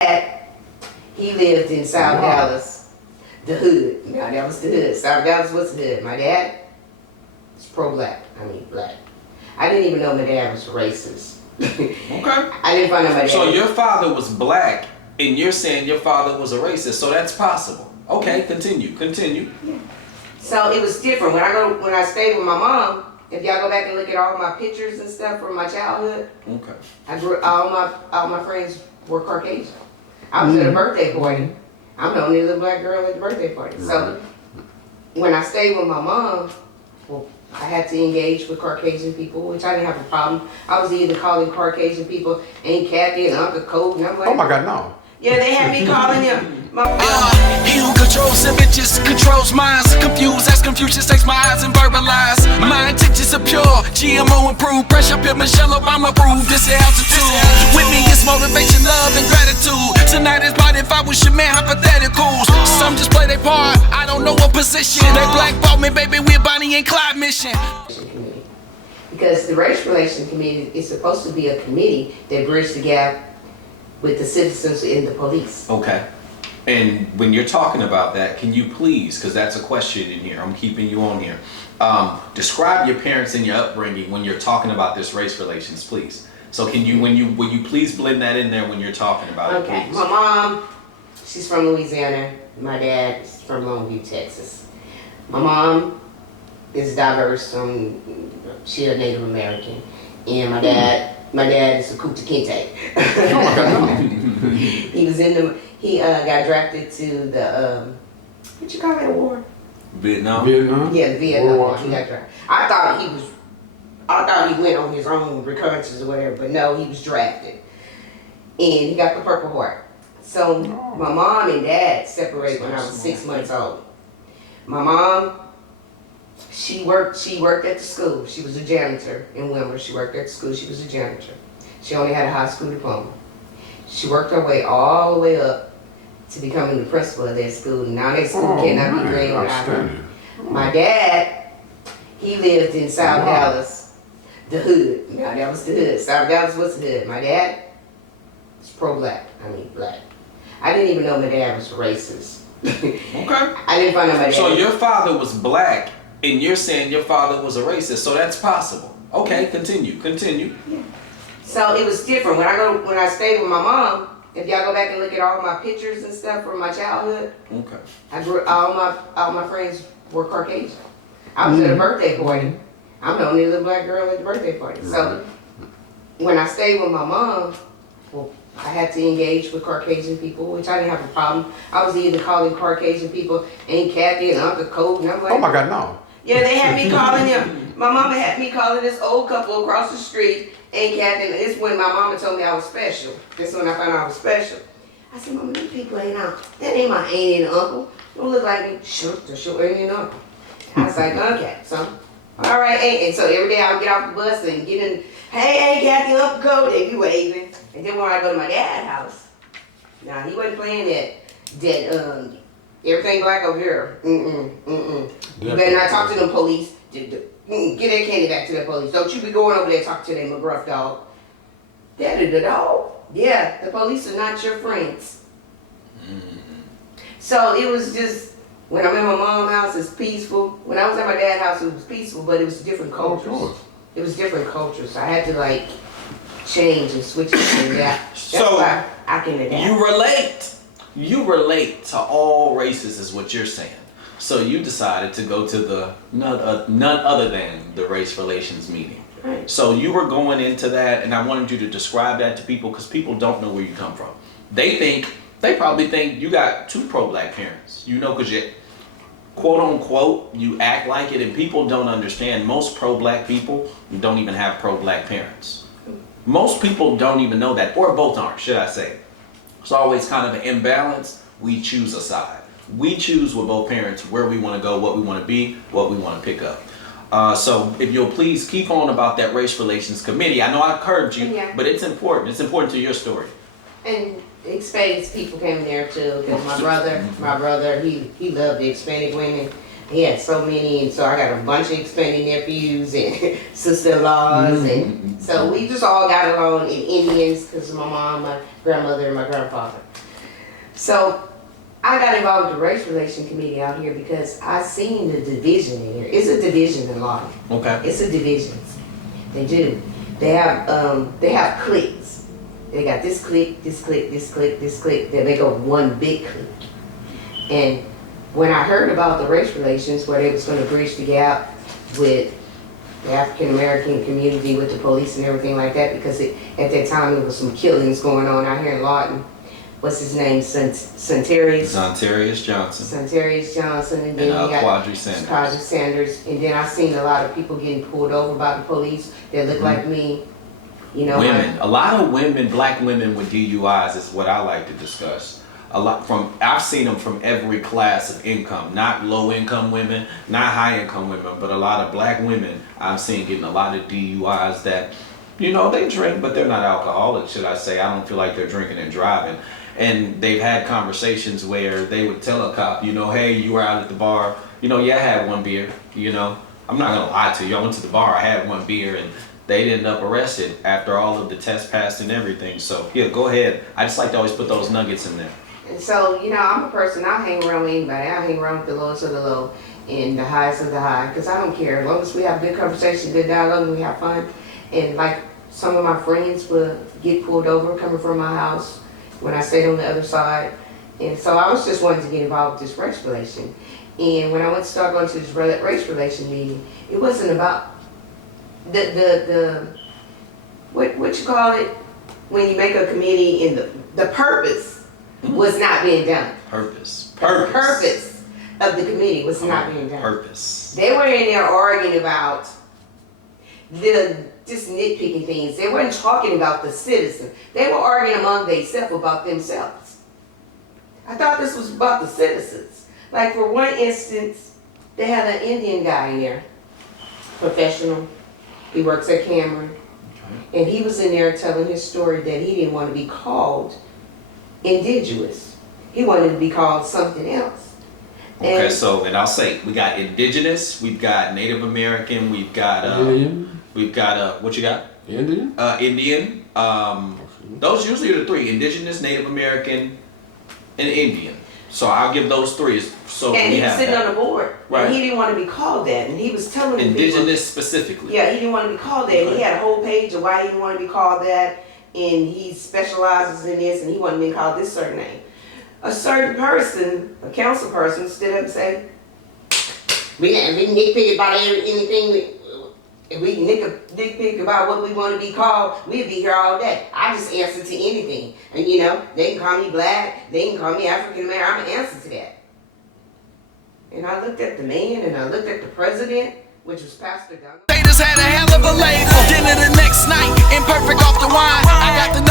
He lived in South Dallas, the hood. Now that was the hood. South Dallas was the hood. My dad was pro-black. I mean black. I didn't even know my dad was racist. Okay. I didn't find out my dad. So your father was black, and you're saying your father was a racist. So that's possible. Okay, continue. Yeah. So it was different when I stayed with my mom. If y'all go back and look at all my pictures and stuff from my childhood, Okay. I grew all my friends were Caucasian. I was at a birthday party. I'm the only little black girl at the birthday party. Right. So when I stayed with my mom, well, I had to engage with Caucasian people, which I didn't have a problem. I was either calling Caucasian people Aunt Kathy and Uncle Colt, and I'm like, Oh my God, no. yeah, they had me calling them. He who controls images controls minds. Confused as Confucius takes my eyes and verbalize. My intentions are pure, GMO improved. Pressure up Michelle Obama approved. This altitude. With me is motivation, love, and gratitude. Tonight is not if I was your man, hypotheticals. Some just play their part, I don't know what position. They blackball me, baby, we're Bonnie and Clyde mission. Because the Race Relations Committee is supposed to be a committee that bridges the gap with the citizens and the police. Okay. And when you're talking about that, can you please, because that's a question in here, I'm keeping you on here, describe your parents and your upbringing when you're talking about this race relations, please. So can you, will you please blend that in there when you're talking about it, Okay, please? my mom, she's from Louisiana. My dad is from Longview, Texas. My mom is diverse. She's a Native American. And my dad is a Kunta Kinte. Oh my God, no. He got drafted to the, what you call that war? Vietnam? Yeah, the Vietnam World War. War He II. got drafted. I thought he went on his own recurrences or whatever, but no, he was drafted. And he got the Purple Heart. So my mom and dad separated when I was 6 months old. My mom, she worked at the school. She was a janitor in Wilmer. She worked at the school. She was a janitor. She only had a high school diploma. She worked her way all the way up to becoming the principal of that school. Now that school cannot be great without her. My dad, he lived in South Dallas, the hood. Now that was the hood. South Dallas was the hood. My dad was pro-black. I mean black. I didn't even know my dad was racist. Okay. I didn't find out my dad. So your father was black, and you're saying your father was a racist, so that's possible. Okay, continue. Yeah. So it was different when I stayed with my mom. If y'all go back and look at all my pictures and stuff from my childhood, Okay. I grew all my friends were Caucasian. I was at a birthday party. I'm the only little black girl at the birthday party. So when I stayed with my mom, well, I had to engage with Caucasian people, which I didn't have a problem. I was either calling Caucasian people Aunt Kathy and Uncle Colt, and I'm like, Oh my God, no. yeah, they had me calling them. My mama had me calling this old couple across the street Aunt Kathy. And it's when my mama told me I was special. This is when I found out I was special. I said, Mama, these people ain't out. That ain't my aunt and uncle. Don't look like me. Sure, they're sure aunt and uncle. I was like, okay, so, all right, aunt. And so every day I would get off the bus and get in, hey, Aunt Kathy, Uncle Colt, they be waving. And then when I go to my dad's house, now he wasn't playing that everything black over here. You better not talk to them police. Get that candy back to that police. Don't you be going over there and talk to them McGruff dog. Daddy the dog? Yeah, the police are not your friends. So it was just, when I'm in my mom's house, it's peaceful. When I was at my dad's house, it was peaceful, but it was different cultures. It was different cultures. So I had to like change and switch and adapt. That's So, why I can adapt. You relate to all races is what you're saying. So you decided to go to the none other than the race relations meeting. Right. So you were going into that, and I wanted you to describe that to people because people don't know where you come from. They probably think you got two pro-black parents. You know, because you quote unquote you act like it, and people don't understand. Most pro-black people don't even have pro-black parents. Most people don't even know that, or both aren't, should I say. It's always kind of an imbalance. We choose a side. We choose with both parents where we want to go, what we want to be, what we want to pick up. So if you'll please keep on about that race relations committee. I know I curved you, but it's important. It's important to your story. And Hispanic people came there too, because my brother, he loved the Hispanic women. He had so many, and so I got a bunch of Hispanic nephews and sister-in-laws, and so we just all got along, and Indians, because my mom, my grandmother, and my grandfather. So I got involved with the race relation committee out here because I seen the division in here. It's a division in law. Okay. It's a division. They do. They have cliques. They got this clique, this clique, this clique, this clique. They make up one big clique. And when I heard about the race relations, where they was going to bridge the gap with the African American community, with the police and everything like that, because at that time there was some killings going on out here in Lawton. What's his name? Santarius Johnson. Santarius Johnson, and then And you got Quadri Sanders. Quadri Sanders, and then I seen a lot of people getting pulled over by the police that look like me. You know, Women, a lot of women, black women with DUIs is what I like to discuss. I've seen them from every class of income, not low income women, not high income women, but a lot of black women I've seen getting a lot of DUIs that, you know, they drink, but they're not alcoholics, should I say. I don't feel like they're drinking and driving. And they've had conversations where they would tell a cop, you know, hey, you were out at the bar, you know, yeah, I had one beer, you know. I'm not gonna lie to you, I went to the bar, I had one beer, and they'd end up arrested after all of the tests passed and everything. So yeah, go ahead. I just like to always put those nuggets in there. And so, you know, I'm a person, I'll hang around with anybody. I'll hang around with the lowest of the low and the highest of the high, because I don't care. As long as we have good conversation, good dialogue, and we have fun. And like some of my friends will get pulled over coming from my house when I stayed on the other side. And so I was just wanting to get involved with this race relation. And when I went to start going to this race relation meeting, it wasn't about what you call it, when you make a committee, and the purpose was not being done. Purpose. The purpose of the committee was not being done. Purpose. They were in there arguing about just nitpicking things. They weren't talking about the citizen. They were arguing among themselves about themselves. I thought this was about the citizens. Like for one instance, they had an Indian guy in there, professional. He works at Cameron. And he was in there telling his story that he didn't want to be called indigenous. He wanted to be called something else. Okay, And so, and I'll say, we got indigenous, we've got Native American, we've got, what you got? Indian? Indian. Those usually are the three: indigenous, Native American, and Indian. So I'll give those three. So and we he was have sitting that. on the board. Right. And he didn't want to be called that. And he was telling the people. Indigenous specifically. Yeah, he didn't want to be called that. And he had a whole page of why he didn't want to be called that. And he specializes in this, and he wanted to be called this certain name. A certain person, a council person, stood up and said, we nitpick about anything. If we nitpick about what we want to be called, we'd be here all day. I just answer to anything. And you know, they can call me black, they can call me African American, I'm going to answer to that. And I looked at the man, and I looked at the president, which was Pastor Donald. Haters had a hell of a label. Dinner the next night, imperfect off the wine. I got the